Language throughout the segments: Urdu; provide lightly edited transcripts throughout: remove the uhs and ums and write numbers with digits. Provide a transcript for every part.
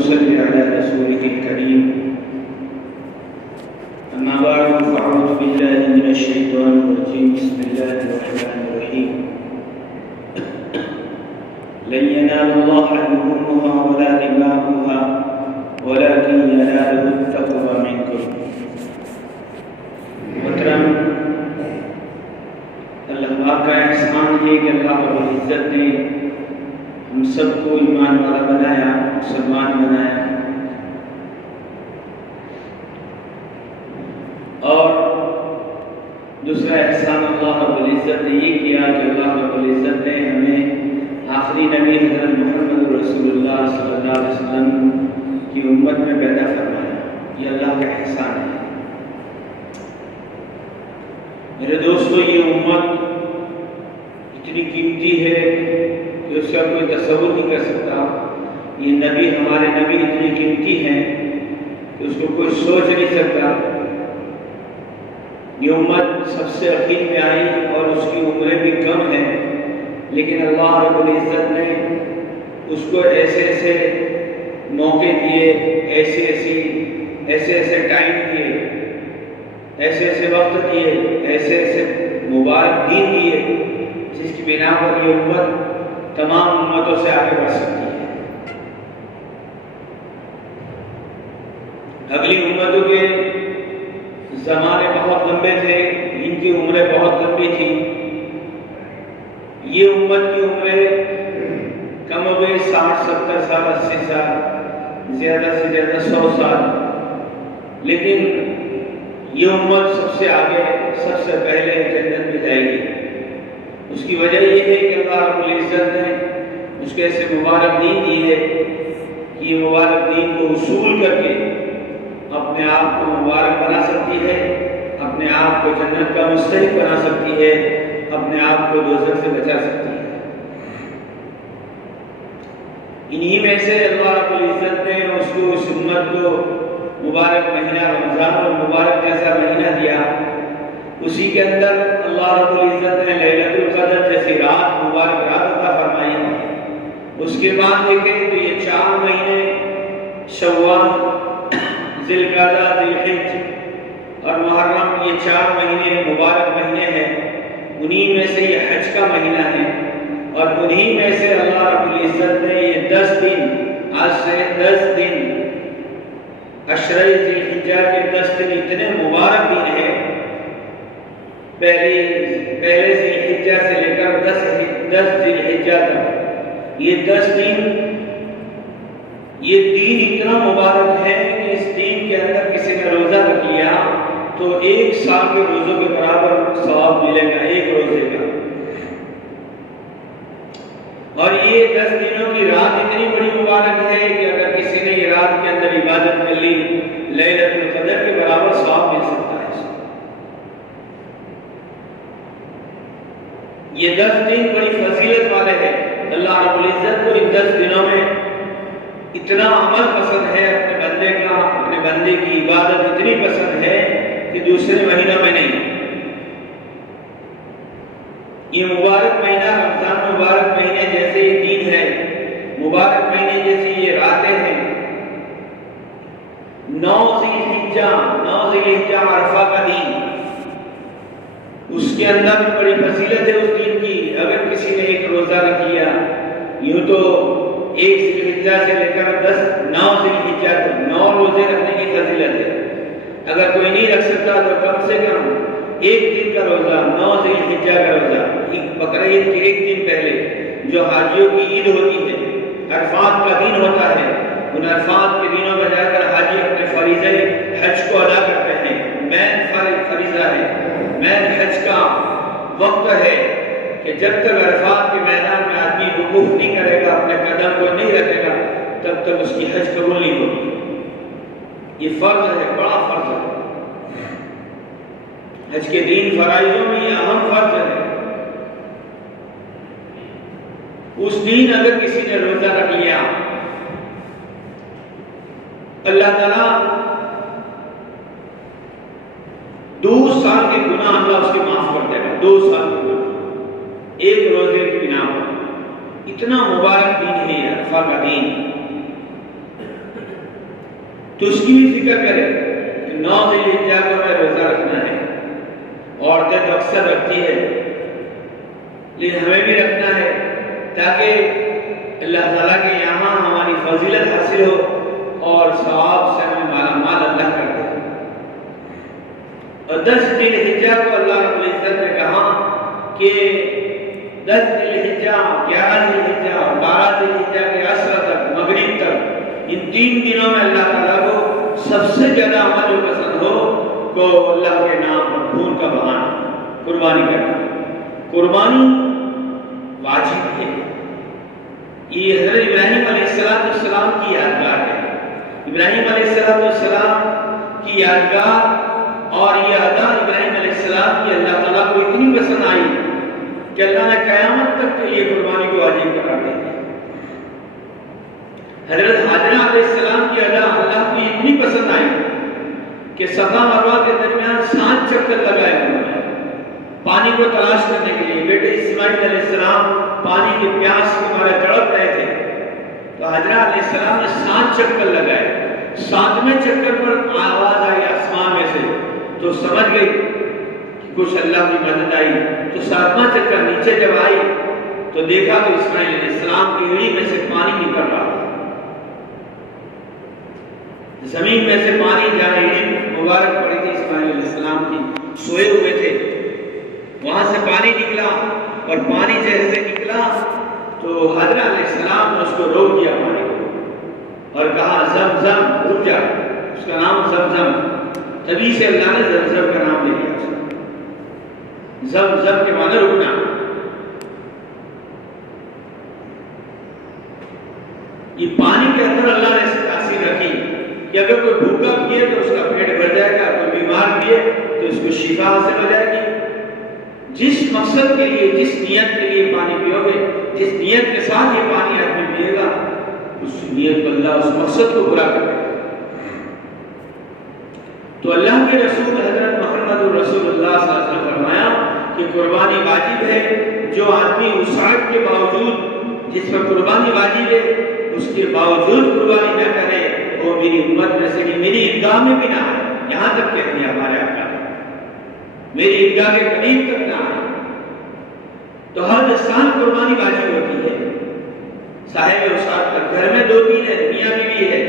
ونصلي على رسوله الكريم. أما بعد فأعوذ بالله من الشيطان الرجيم. بسم الله الرحمن الرحيم. لن ينال الله لحومها ولا دماؤها ولكن يناله التقوى منكم. محترم، اللہ کا احسان ہے کہ اللہ رب العزت نے ہم سب کو ایمان والا بنایا، مسلمان بنایا، اور دوسرا احسان اللہ رب العزت نے یہ کیا کہ اللہ رب العزت نے ہمیں آخری نبی حضرت محمد رسول اللہ صلی اللہ علیہ وسلم کی امت میں پیدا فرمایا. یہ اللہ کا احسان ہے. میرے دوستو، یہ امت اتنی قیمتی ہے کہ اس کا کوئی تصور نہیں کر سکتا. یہ نبی، ہمارے نبی اتنی قیمتی ہیں کہ اس کو کوئی سوچ نہیں سکتا. یہ امت سب سے اخیر میں آئی اور اس کی عمریں بھی کم ہیں، لیکن اللہ رب العزت نے اس کو ایسے ایسے موقع دیے، ایسے ٹائم دیے، ایسے وقت دیے، ایسے مبارک دین دیے جس کی بنا پر یہ امت تمام امتوں سے آگے بڑھ سکتی ہے. اگلی امتوں کے زمانے بہت لمبے تھے، ان کی عمریں بہت لمبی تھی. یہ امت کی عمریں کم و بیش 60-70 سال، 80 سال، زیادہ سے زیادہ 100 سال. لیکن یہ امت سب سے آگے، سب سے پہلے جنت میں جائے گی. اس کی وجہ یہ ہے کہ اللہ رب العزت نے اس کو ایسے مبارک دین دی ہے کہ یہ مبارک دین کو اصول کر کے اپنے آپ کو مبارک بنا سکتی ہے، اپنے آپ کو جنت کا مستحق بنا سکتی ہے، اپنے آپ کو دوزخ سے بچا سکتی ہے. انہی میں سے اللہ رب العزت نے اس امت کو مبارک مہینہ رمضان اور مبارک جیسا مہینہ دیا. اسی کے اندر اللہ رب العزت نے لیلۃ القدر جیسی رات، مبارک رات عطا فرمائی. اس کے بعد دیکھیں تو یہ 4 مہینے شوال، ذی القعدہ، ذی الحج اور محرم، یہ 4 مہینے مبارک مہینے ہیں. انہی میں سے یہ حج کا مہینہ ہے، اور انہی میں سے اللہ رب العزت نے یہ 10 دن، آج سے 10 دن عشرہ ذی الحجہ کے 10 دن اتنے مبارک دن ہیں. پہلے ذی الحجہ سے لے کر 10 ذی الحجہ تک یہ 10 دن، یہ دین اتنا مبارک ہے کہ اس دین کے اندر کسی نے روزہ رکھ لیا تو 1 سال کے روزوں کے برابر ثواب ملے گا، 1 روزے کا. اور یہ 10 دنوں کی رات اتنی بڑی مبارک ہے کہ اگر کسی نے یہ رات کے اندر عبادت کر لی، لیلۃ القدر کے برابر ثواب مل سکتا ہے. یہ 10 دن بڑی فضیلت والے ہیں. اللہ رب العزت کو ان 10 دنوں میں اتنا عمل پسند ہے، اپنے بندے کا، اپنے بندے کی عبادت اتنی پسند ہے کہ دوسرے مہینوں میں نہیں. یہ مبارک مہینہ رمضان مبارک مہینے جیسے یہ دین ہے، مبارک مہینے جیسی یہ راتیں ہیں. 9 ذی الحجہ عرفہ کا دن، اس کے اندر بڑی فضیلت ہے اس دن کی. اگر کسی نے 1 روزہ رکھ لیا، یوں تو 1 ذی الحجہ سے لے کر 9 ذی الحجہ تک 9 روزے رکھنے کی فضیلت ہے. اگر کوئی نہیں رکھ سکتا تو کم سے کم 1 دن کا روزہ، 9 ذی الحجہ کا روزہ، بقرعید کے 1 دن پہلے جو حاجیوں کی عید ہوتی ہے، عرفات کا دن ہوتا ہے، ان عرفات کے دنوں میں جا کر حاجی اپنے فریضہ حج کو ادا کرتے ہیں. مین فریضہ ہے، مین حج کا وقت ہے کہ جب تک عرفات کے میدان میں آدمی وقوف نہیں کرے گا، اپنے قدم کو نہیں رکھے گا، تب تک اس کی حج قبول نہیں ہوگی. یہ فرض ہے، بڑا فرض ہے. حج کے دین فرائضوں میں یہ اہم فرض ہے. اس دن اگر کسی نے روزہ رکھ لیا، اللہ تعالیٰ 2 سال کے گناہ اللہ اس کے معاف کر دے گا. 2 سال کے گناہ 1 روزے کی بنا پر. اتنا مبارک دین ہے عرفہ کا دین. تو اس کی بھی فکر کرے کہ 9 ذی الحجہ کو ہمیں روزہ رکھنا ہے. عورتیں تو اکثر رکھتی ہے لیکن ہمیں بھی رکھنا ہے تاکہ اللہ تعالیٰ کے یہاں ہماری فضیلت حاصل ہو اور ثواب سے ہمیں مالا مال اللہ کر دے. اور 10 ذی الحجہ کو اللہ رب العزت نے کہا کہ 10 ذی الحجہ، 11 ذی الحجہ اور 12 ذی الحجہ کے عصر تک، مغرب تک، ان 3 دنوں میں اللہ تعالیٰ کو سب سے زیادہ عمل جو پسند ہو کو اللہ کے نام پر خون کا بہانا، قربانی کرنا. قربانی واجب ہے. یہ حضرت ابراہیم علیہ السلام کی یادگار ہے. ابراہیم علیہ السلام کی یادگار اور یہ ادا ابراہیم علیہ السلام کی اللہ تعالیٰ کو اتنی پسند آئی کہ اللہ نے قیامت تک کے لیے قربانی کو واجب قرار دے دیا. حضرت حاجرہ علیہ السلام کی ادا اللہ کو اتنی پسند آئی کہ صفا مروہ کے درمیان 7 چکر لگائے انہوں نے پانی کو تلاش کرنے کے لیے. بیٹے اسماعیل علیہ السلام پانی کے پیاس کے مارے تڑپ رہے تھے تو حاجرہ علیہ السلام نے 7 چکر لگائے. 7ویں چکر پر آواز آئی آسمان میں سے تو سمجھ گئی کہ کچھ اللہ کی مدد آئی. تو 7واں چکر نیچے جب آئی تو دیکھا تو اسماعیل علیہ السلام کی ایڑی میں سے پانی نکل رہا تھا. زمین میں سے پانی جہاں ایڑی مبارک پڑی تھی اسماعیل علیہ السلام کی، سوئے ہوئے تھے، وہاں سے پانی نکلا اور پانی جیسے نکلا تو حضرت علیہ السلام نے اس کو روک دیا پانی کو اور کہا زمزم رک جا. اس کا نام زمزم. تبھی سے اللہ نے زمزم کا نام لے لیا. زمزم کے معنی رکنا. یہ پانی کے اندر اللہ نے تاثیر رکھی کہ اگر کوئی بھوکا پیے تو اس کا پیٹ بھر جائے گا، کوئی بیمار پیے تو اس کو شفا حاصل ہو جائے گی. جس مقصد کے لیے، جس نیت کے لیے پانی پیو گے، جس نیت کے ساتھ یہ پانی آدمی پیے گا، اس نیت کو اللہ اس مقصد کو پورا کرے گا. تو اللہ کے رسول حضرت محمد رسول اللہ صلی اللہ علیہ وسلم فرمایا کہ قربانی واجب ہے. جو آدمی وسعت کے باوجود، جس پر قربانی واجب ہے، اس کے باوجود قربانی نہ کرے وہ میری امت میں سے نہیں، میری عیدگاہ میں بھی نہ آئے. یہاں تک کہہ دیا ہمارے آقا نے، میری عیدگاہ کے قریب تک نہ آئے. تو ہر انسان قربانی واجب ہوتی ہے. صاحب وسعت کا گھر میں 2-3 ہے، میاں بیوی ہے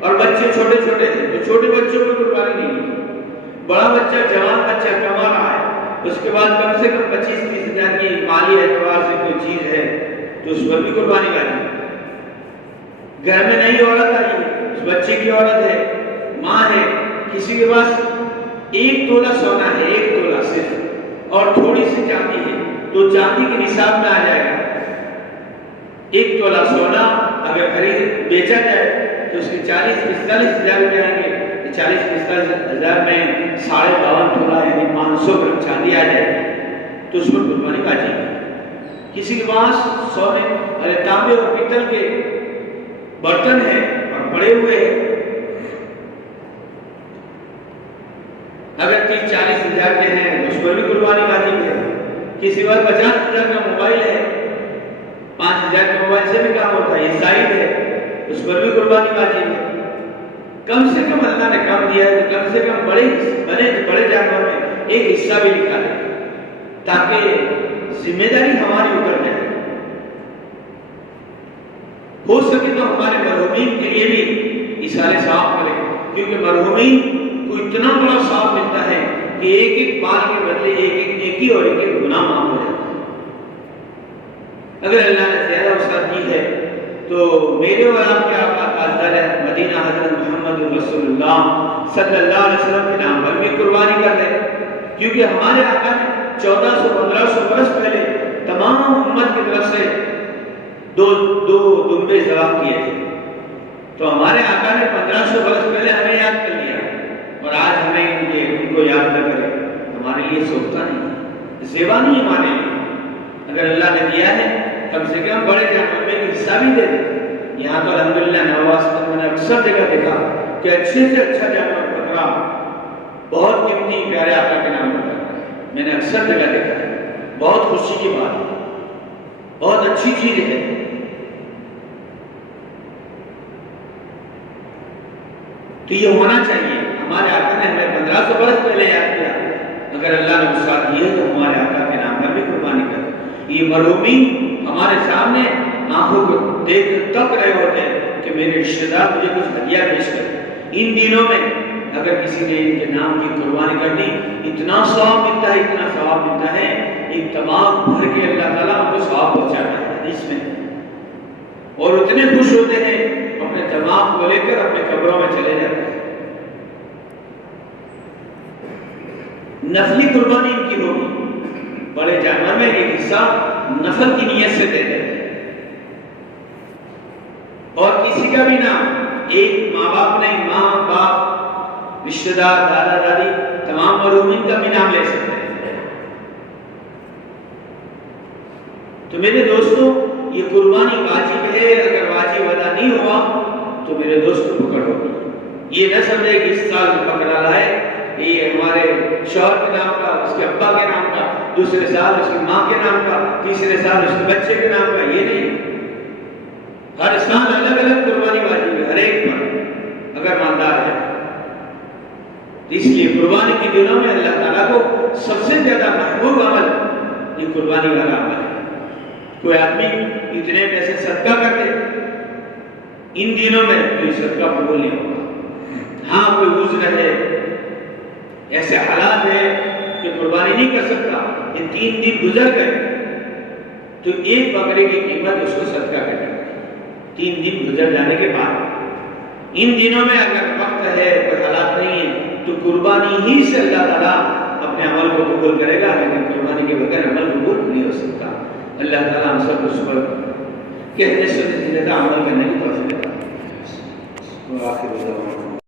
اور بچے چھوٹے چھوٹے ہیں تو چھوٹے بچوں کو قربانی نہیں کی. بڑا بچہ، جوان بچہ کما رہا ہے، اس کے بعد کم سے کم 25-30 ہزار کی مالی اعتبار سے کوئی چیز ہے تو اس پر بھی قربانی واجب ہے. گھر میں نئی عورت آئی، اس بچے کی عورت ہے، ماں ہے، کسی کے پاس 1 تولہ سونا ہے، 1 تولہ صرف، اور تھوڑی سی چاندی ہے تو چاندی کے نصاب میں آ جائے گا. 1 تولہ سونا اگر خرید بیچا جائے تو اس کے 40-45 ہزار روپے آئیں گے. 40-45 ہزار میں 52.5 تولہ یعنی 500 گرام چاندی آ جائے گی تو اس پر قربانی واجب ہے. کسی کے پاس سونے ارے تانبے اور پیتل کے برتن ہیں اور پڑے ہوئے ہیں، اگر 30-40 ہزار کے ہیں تو اس پر بھی قربانی واجب ہے. کسی پر 50 ہزار کا موبائل ہے، 5 ہزار کے موبائل سے بھی کام ہوتا ہے، یہ زائد ہے، اس پر بھی قربانی واجب ہے. کم سے کم اللہ نے کام دیا ہے تو کم سے کم بڑے جانور میں ایک حصہ بھی لکھا ہے تاکہ ذمہ داری ہماری اتر جائے. ہو سکے تو ہمارے مرحومین کے لیے بھی اشارے صاف کریں، کیونکہ مرحومین کو اتنا بڑا ثواب ملتا ہے کہ ایک بال کے بدلے ایک نیکی اور ایک گناہ معاف ہو جاتا ہے. اگر اللہ نے زیادہ وسعت دی ہے تو میرے اور آپ کے آقا تاجدار مدینہ حضرت محمد رسول اللہ صلی اللہ علیہ وسلم کے نام پر بھی قربانی کر دیں، کیونکہ ہمارے آقا نے 1400-1500 برس پہلے تمام امت کی طرف سے دو دمبے ذبح کیے تھے. تو ہمارے آقا نے 1500 برس پہلے ہمیں یاد کر لیا اور آج ہمیں ان کو یاد نہ کرے ہمارے لیے سوچتا نہیں، زیبا نہیں ہمارے لیے. اگر اللہ نے دیا ہے کم سے کم بڑے جانور میں حصہ بھی دے دیں. یہاں تو الحمدللہ نواز پر میں نے اکثر جگہ دیکھا کہ اچھے سے اچھا جانور بکرا بہت قیمتی پیارے آقا کے نام پر کرتا ہے. میں نے اکثر جگہ دیکھا ہے، بہت خوشی کی بات ہے، بہت اچھی چیز ہے. تو یہ ہونا چاہیے. ہمارے آقا نے ہمیں 1500 برس پہلے یاد کیا. اگر اللہ نے وسعت دی ہے تو ہمارے آقا کے نام پر بھی قربانی کر. یہ مرحومی ہمارے سامنے آنکھوں کو دیکھ تک رہے ہوتے ہیں کہ میرے رشتے دار مجھے کچھ ہدیہ پیش کریں. ان دنوں میں اگر کسی نے ان کے نام کی قربانی کر دی اتنا ثواب ملتا ہے، اتنا ثواب ملتا ہے. ایک دماغ بھر کے اللہ تعالیٰ ہم کو ثواب پہنچاتا ہے حدیث میں. اور اتنے خوش ہوتے ہیں اپنے دماغ کو لے کر اپنے قبروں میں چلے جاتے ہیں. نفلی قربانی ان کی ہوگی. بڑے جانور میں ایک حصہ نفل کی نیت سے دے دیتے ہیں. اور کسی کا بھی نام، ایک ماں باپ نہیں، ماں باپ، رشتہ دار، دادا دادی، تمام مرحومین کا بھی نام لے سکتے ہیں. تو میرے دوستوں یہ قربانی واجب ہے. اگر واجب ادا نہیں ہوا تو میرے دوستوں پکڑ ہوگی. یہ نہ سمجھے کہ اس سال پکڑا لائے یہ ہمارے شوہر کے نام کا، اس کے ابا کے نام کا، دوسرے سال اس کی ماں کے نام کا، تیسرے سال اس کے بچے کے نام کا. یہ نہیں، ہر سال الگ الگ قربانی واجب ہے ہر ایک پر اگر مالدار ہے. اس لیے قربانی کے دنوں میں اللہ تعالیٰ کو سب سے زیادہ محبوب عمل یہ قربانی والا عمل ہے. کوئی آدمی اتنے پیسے صدقہ کر دے ان دنوں میں تو یہ صدقہ قبول نہیں ہوگا. ہاں کوئی عذر ہے، ایسے حالات ہے کہ قربانی نہیں کر سکتا، یہ 3 دن گزر گئے تو ایک بکرے کی قیمت اس کو صدقہ کرنا ہے 3 دن گزر جانے کے بعد. ان دنوں میں اگر وقت ہے، کوئی حالات نہیں ہے تو قربانی ہی سے اللہ تعالیٰ اپنے عمل کو قبول کرے گا. لیکن قربانی کے بغیر عمل قبول نہیں ہو سکتا. اللہ تعالیٰ ہم سب اس پر کہنے سے عمل کرنے کی توفیق عطا فرمائے.